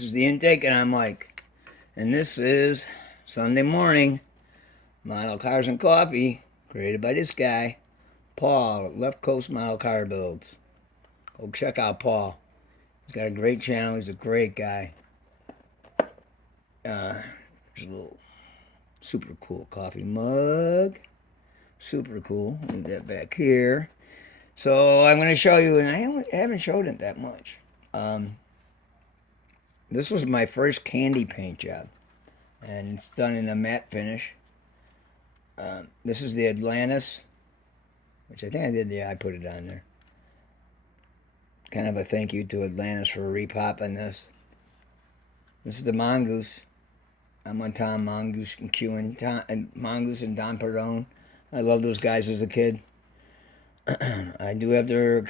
This is the intake, and I'm like, and this is Sunday morning. Model Cars and Coffee, created by this guy, Paul, Left Coast Model Car Builds. Go check out Paul. He's got a great channel. He's a great guy. There's a little super cool coffee mug. Super cool. Leave that back here. So I'm going to show you, and I haven't showed it that much. This was my first candy paint job, and it's done in a matte finish. This is the Atlantis, which I think I did. Yeah, I put it on there. Kind of a thank you to Atlantis for repop on this. This is the Mongoose. I'm on Tom Mongoose and Q and Mongoose and Don Perrone. I love those guys as a kid. I do have their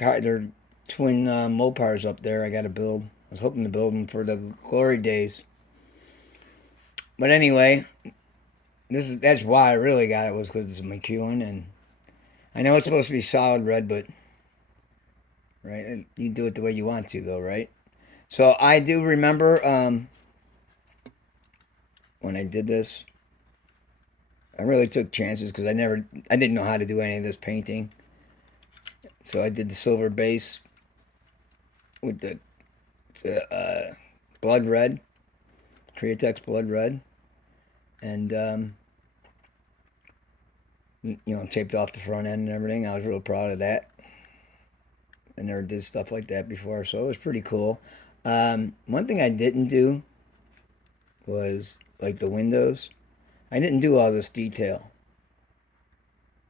twin Mopars up there. I got to build. I was hoping to build them for the glory days. But anyway, that's why I really got it, was because it's a McEwen, and I know it's supposed to be solid red, but right, you do it the way you want to, though, right? So I do remember when I did this, I really took chances because I didn't know how to do any of this painting. So I did the silver base with the blood red, Createx blood red, and taped off the front end and everything. I was real proud of that. I never did stuff like that before, so it was pretty cool. One thing I didn't do was like the windows. I didn't do all this detail,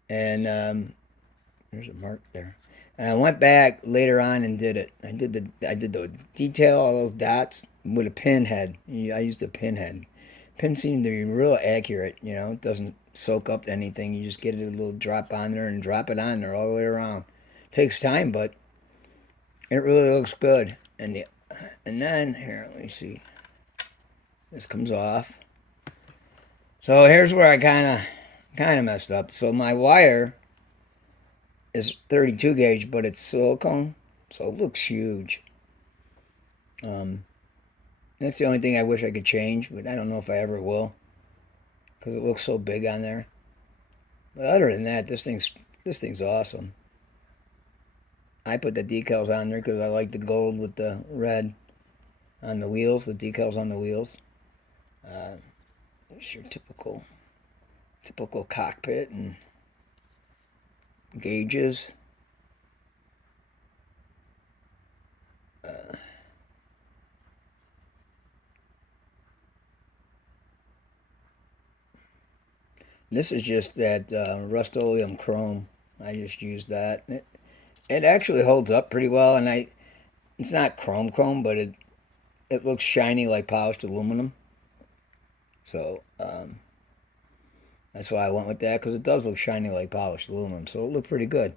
and there's a mark there. And I went back later on and did it. I did the detail, all those dots with a pinhead. I used a pinhead. Pin seemed to be real accurate. It doesn't soak up anything. You just get a little drop on there and drop it on there all the way around. It takes time, but it really looks good. And then here, let me see. This comes off. So here's where I kind of messed up. So my wire is 32 gauge, but it's silicone, so it looks huge. That's the only thing I wish I could change, but I don't know if I ever will, because it looks so big on there. But other than that, this thing's awesome. I put the decals on there because I like the gold with the red on the wheels, the decals on the wheels. It's your typical cockpit and gauges. This is just that Rust-Oleum chrome. I just used that. It actually holds up pretty well, and it's not chrome, but it looks shiny like polished aluminum. So that's why I went with that, because it does look shiny like polished aluminum. So it looked pretty good.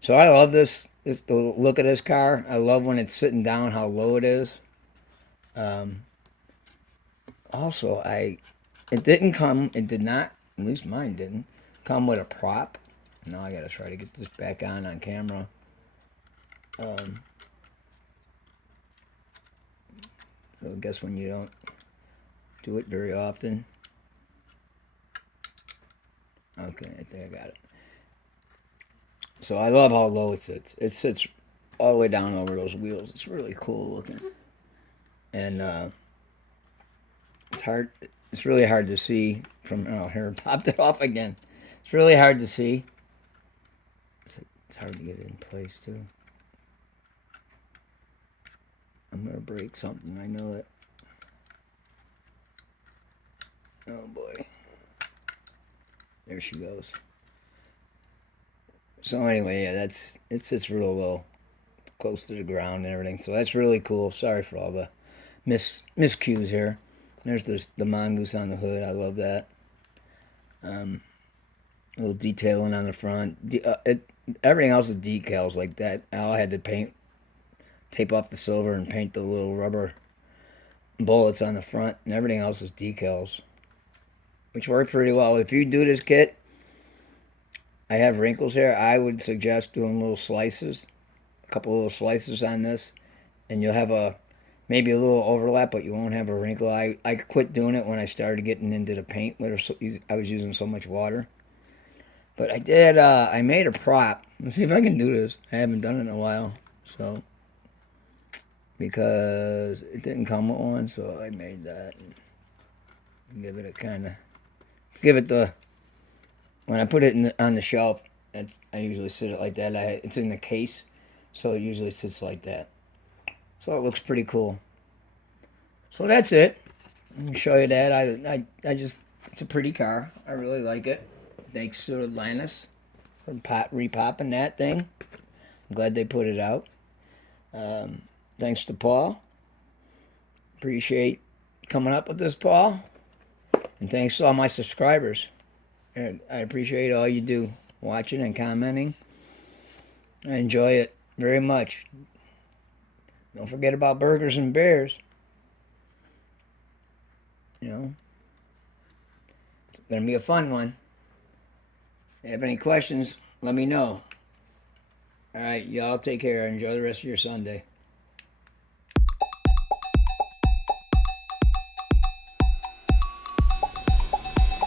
So I love this the look of this car. I love when it's sitting down, how low it is. Um, Also, it did not, at least mine didn't, come with a prop. Now I gotta try to get this back on camera. Um, so I guess when you don't do it very often. Okay, I think I got it. So I love how low it sits. It sits all the way down over those wheels. It's really cool looking. And it's hard. It's really hard to see from. Oh, here it popped it off again. It's really hard to see. It's hard to get it in place too. I'm gonna break something. I know it. Oh boy. There she goes. So anyway, yeah, it sits real low, close to the ground and everything. So that's really cool. Sorry for all the miscues here. There's the mongoose on the hood. I love that. Um, a little detailing on the front. Everything else is decals like that. All I had to tape off the silver and paint the little rubber bullets on the front, and everything else is decals, which worked pretty well. If you do this kit, I have wrinkles here. I would suggest doing little slices, a couple little slices on this, and you'll have maybe a little overlap, but you won't have a wrinkle. I quit doing it when I started getting into the paint. I was using so much water. But I did. I made a prop. Let's see if I can do this. I haven't done it in a while, so because it didn't come with one, so I made that. Give it a kind of. Give it the. When I put it on the shelf, I usually sit it like that. It's in the case, so it usually sits like that. So it looks pretty cool. So that's it. Let me show you that. I just, it's a pretty car. I really like it. Thanks to Atlantis for repopping that thing. I'm glad they put it out. Thanks to Paul. Appreciate coming up with this, Paul. And thanks to all my subscribers. And I appreciate all you do, watching and commenting. I enjoy it very much. Don't forget about burgers and bears. You know, it's going to be a fun one. If you have any questions, let me know. All right, y'all take care. Enjoy the rest of your Sunday.